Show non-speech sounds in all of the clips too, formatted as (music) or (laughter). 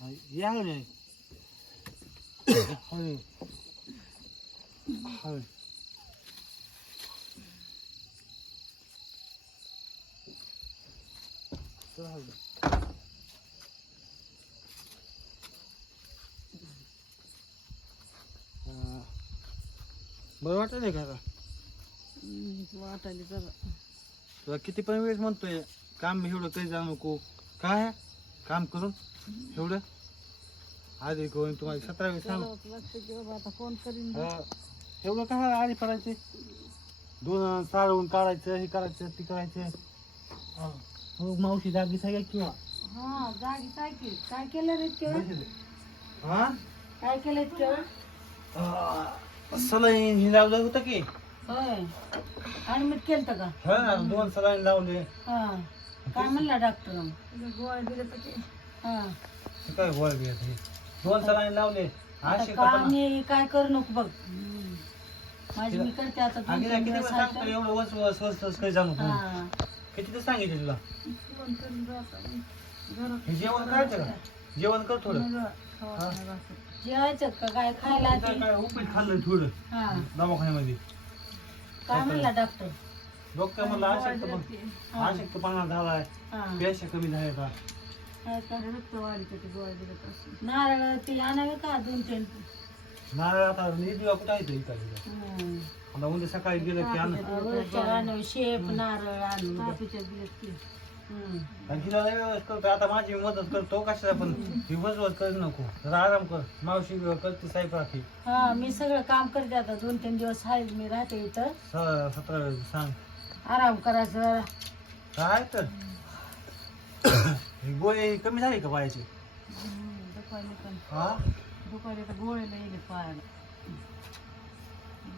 야우네. 하이. 하이. 하이. बरं वाटत नाही का वाटायला तुला किती पण वेळेस म्हणतोय काम एवढं काही जाऊ नको काय काम करून एवढं? आधी कोण तुम्हाला सतरा वेळेस सांग आता कोण करीन हा. एवढं काय आधी पडायचे? दोन साळवून काढायचं हे करायचं ते करायचं. हा. हो मावशी जागी सगळ्या किंवा. हा जागी काय केलं काय केलं रे? हा? काय केलं? सलाईन हे लावलं होतं की. होय. आणि मी केलं का? हा दोन सलाईन लावले. हा. काय म्हणला डॉक्टर हा. काय गोळ बी आहे ते. दोन सलाईन लावले. नाही काय करू नको बघ. माझी मी करते आता दोन किती तीन वेळा दिवस सांगतो आहे एवढं वस वस वस वस काही जाणू तर. हा. किती तर सांगितलं तुला? दोन तीन दिवस आहे. घरात हे जेवण करायचं का? जेवण कर थोडं. हा. जेवायचं का? काय खायला? काय उपीट खाल्लं थोडं. हा. दवाखान्यामध्ये. काय म्हणला डॉक्टर डॉक्टर म्हणलं अशक्त पण हा. अशक्तपणा झालाय पेशा कमी झाल्या का? नारळ ते आणावे का दोन तीन नारळ आता निधीला कुठं आहे ते इकडे हम्म. आता उद्या सकाळी गेलं की आण शेप नारळ हम्म. आणि तिला लय वेळेस करतो आता माझी मदत करतो कशाला पण ही बसवत कर नको. जरा आराम कर. मावशी करते साहेब राखी हा मी सगळं काम करते आता. दोन तीन दिवस आहे मी राहते इथं. स- सतरा वेळेस सांग. आराम करायचं जरा. काय तर? ही गोळी कमी झाली का पायाची? दुपारी पण. हा? दुपारी तर गोळ्याला येईल पायाला.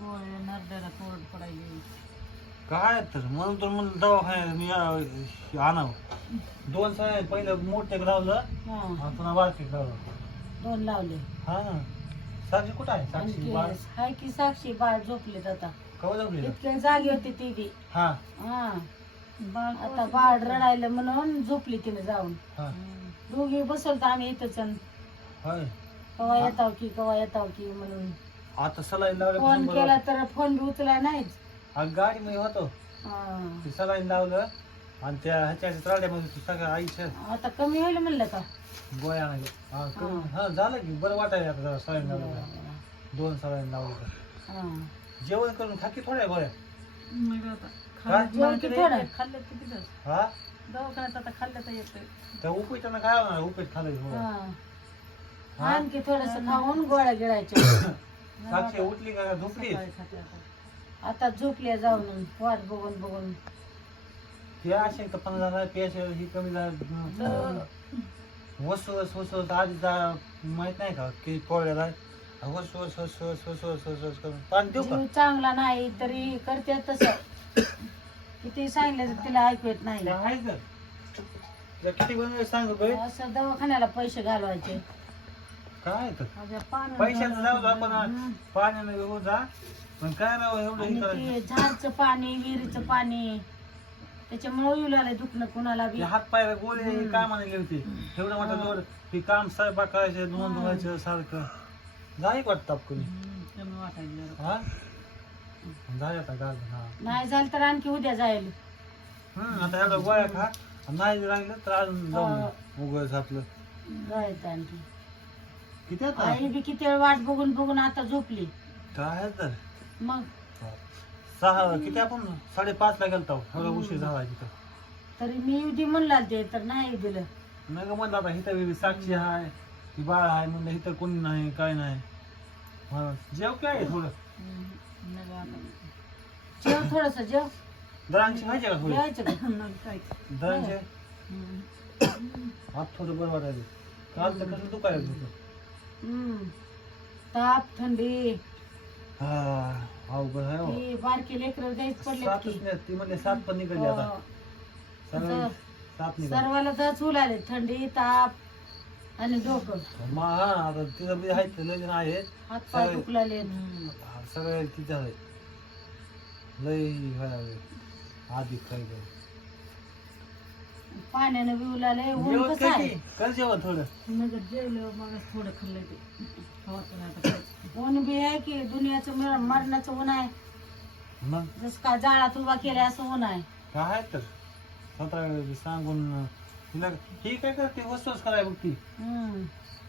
गोळ्या नरड्याला कोरड पडायली. काय तर म्हणून तर म्हणलं दवाखान्यात मी आणावं. दोन सण पहिलं मोठे लावलं हा. आणि पुन्हा बारके लावलं. दोन लावले. हा. ना साक्षी कुठं आहे? साक्षी आणखी बाळ? हाय की साक्षी बाळ झोपलेत आता. कवा झोपली इतके जागी होती ती बी. हा. हा. आता बाळ रडायला म्हणून झोपली तिने जाऊन. हा. दोघी बसवलं आम्ही इथंच होय. कवा येताव की कवा येताव की म्हणून. आता सलाईन लावलं फोन केला तर फोन बी उचला नाहीच गाडी मध्ये होतो. हा. ते सलाईन लावलं आणि त्या ह्याच्या त्राड्यामध्ये ते सगळं आईच्या आता कमी होईल म्हणलं का? गोळ्या आणायच्या हा करून- हा झालं की बरं वाटायला आता जरा सलाईन लावलं. का. दोन सलाईन लावलं. का. हा. जेवण करून खा की थोड्या गोळ्या? खा- जेवण की थोडं? हा? दवाखान्यात आता खाल्लं तर येतंय. त्या उपीटानं काय होणार? उपीट खाल्लं की गोळ्या. हा. आणखी थोडस खाऊन गोळ्या गिळायच्या. (coughs) साक्षी उठली का? झोपली? आता. आता झोपल्या जाऊन वाट बघून बघून. हे असेल तर पण झाला प्याशे ही कमी झालं वसू वस वसू आधी जा माहीत नाही का की पोळ्याला वसू करून. पाणी देऊ का? चांगला नाही तरी करते तसं. किती सांगितलं तर तिला ऐकू येत नाही. आहे किती सांगू असं दवाखान्याला पैसे घालवायचे. काय तर? माझ्या पाण्यानं पैशाचं जाऊ आपण पाण्यानं घेऊ जा. पण काय राव एवढं हे आणि करायचं ते झाडचं पाणी विहिरीचं पाणी त्याच्यामुळे येऊ लागले दुखणं कुणाला बी. हात पायला गोळे हे कामाने गेले होते. एवढं मोठं लोड हे काम स्वयंपाक करायचं धुवून धुवायचं सारखं. जाई वाटतं कोणी हा? झाले आता गाज हा. नाही झालं तर आणखी उद्या हम्म, आता एवढं गोळ्या खा. आणि नाही राहिलं तर अजून जाऊन उघड आपलं. जायचं आणखी. किती आता? आई बी किती वेळ वाट बघून बघून आता झोपली. काय तर. मग? सहा किती आपण? साडेपाच ला गेलतो. एवढा उशीर झाला तिथं तरी मी येऊ दे म्हणला ते तर नाही दिलं. नाही का म्हणलं आता इथं साक्षी आहे ती बाळ आहे म्हणलं इथं कोणी नाही काय नाही. हा, जेव काय आहे थोडं? जेव थोडस जेव. दरांची खायचे का थोडी? जेवायचं का? दरांचे हम्म. हात थोडं बरं वाटायचं. काल तर कसं दुखायला होतं? हम्म. ताप थंडी. हा अवघड आहे हो. बारकी लेकर जायच पडले सातच की नाही ती म्हणले सात पण निघाली आता. हो. सगळे तर सात निघाली. सर्वाला जाच आले थंडी ताप आणि डोकं. मग हा आता तिथं बी आहेत जण आहेत. हात पाय सगळे- दुखलाले हा, सगळे तिथं हे लागले. आधी काय काय पाण्यानं बिवलालंय ऊन जेवण कसं कर आहे. कर जेवण थोडं. नगर जेवलं मग थोडं खाल्लं ते. खावाचं नाही आता खायचं. ऊन बी आहे की दुनियाचं मर- मरणाचं ऊन आहे. मग? जसं का जाळात उभा केल्या असं ऊन आहे. काय तर. स्वतः सांगून तिला ही काय करते? वस्तूच कराय बघ ती हम्म.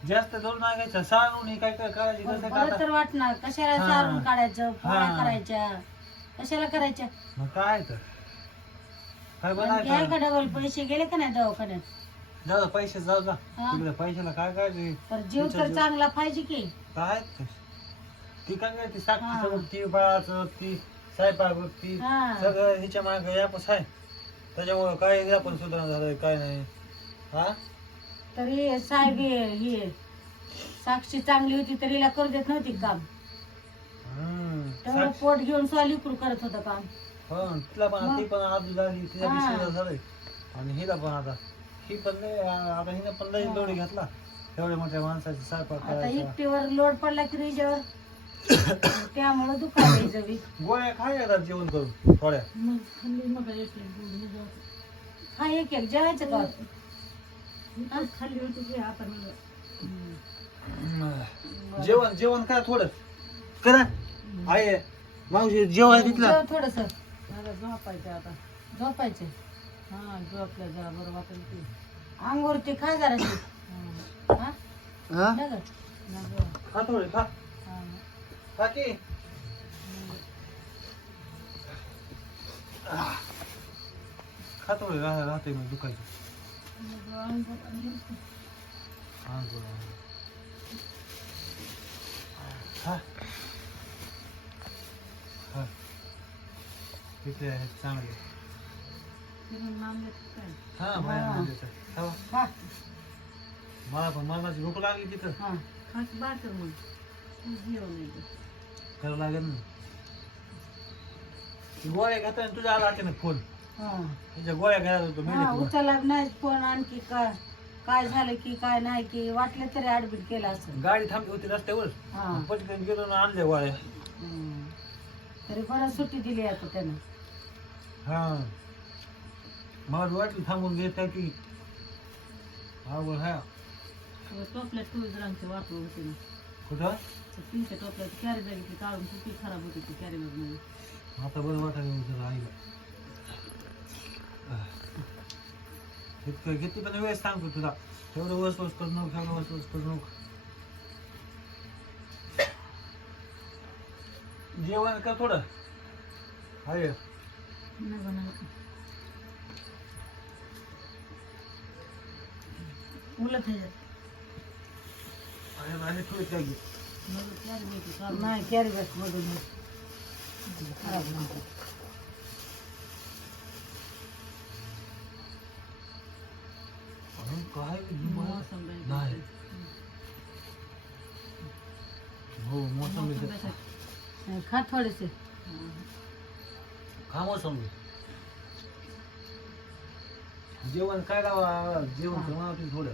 जास्त जोर नाही घ्यायचा. सांगून ही काय काय करायची बरं तर वाटणार. कशाला हा. चारून काढायचं पोळ्या हा. करायच्या? कशाला करायच्या? मग काय तर. काय का डबल पैसे गेले का नाही दवाखान्यात पैसे जाऊ जा हा. तिकडे पैशाला काय काय जीव तर. चांगला पाहिजे की काय ते? ती काय ती हा. साक्षी बाळाचं ती हा. सगळं हिच्या मागे यापच आहे त्याच्यामुळं काय आपण सुधारणा झालंय काय नाही हा तरी साहेब हे हे साक्षी चांगली होती तरी हिला करू देत नव्हती काम हम्म. तेवढं साक्षी- पोट घेऊन स्वालिकूर करत होतं काम हो तिला पण? ती पण आजू झाली तिला. विषय झालंय. आणि हिला पण आता. ही पण लय आता हिनं पण लय हा. लोडी घेतला. तेवढ्या मोठ्या माणसाची स्वयंपाक आता करायचा एकटीवर लोड पडला की रिजेवर? (coughs) त्यामुळं दुखायला जवी गोळ्या खाय एकदा जेवण करून थोड्या. मग खाल्ली मग एक एक गोळी मग जाऊ. हा एक एक जेवायचं का? मी पण खाल्ली होती की आता मी जेवण जेवण करा थोडं. करा. आहे. मावशी जेवण तिथलं. थोडस. मला झोपायचं आता. झोपायचं? हा झोपल्या जरा बरं वाटेल की अंगोरती खा जरा हा. हा? हा? ना गं? मग खा थोडे खा. हा. खा की. खा थोडे राह राहते मग दुखायचं. हा. हा तिथे आहेत चांगले. हा हा. आणले. खावा. मला पण मरणाची भूक लागली तिथं. हा. खास बाकर मग तू जेवण येतं करावं लागेल ना. ती गोळ्या घेताना तुझ्या आला अचानक फोन. हा. तुझ्या गोळ्या घ्यायला होतो हा मेडिकल उचलला नाही फोन आणखी काय काय झालं की काय नाही की वाटलं तरी ऍडमिट केलं असं गाडी थांबली होती रस्त्यावर. हा. पटकन गेलो ना आणल्या गोळ्या. हम्म. तरी बरं सुट्टी दिली आता त्यानं. हा. मला वाटलं थांबून घेत की अवघड हा टोपल्यात टू जणांचे वापर होते ना. कुठं? तर तीनच्या टोपल्यात कॅरी बॅग ती काढून किती खराब होती ती कॅरी बॅगमध्ये आता बरं वाटायला होतं आईला. इतकं किती पण वेळेस सांगतो तुला. तेवढं वस वस करू नको तेवढं वस वस करू नको. जेवण का थोडं. आहे. उलट ह्याच्यात नाही कॅरी बॅग मधून. खराब काय नाही. हो मोसंबी खा थोडेसे हा. खा मोसंबी जेवण काय लावा जेवण हा. जेवण थोडं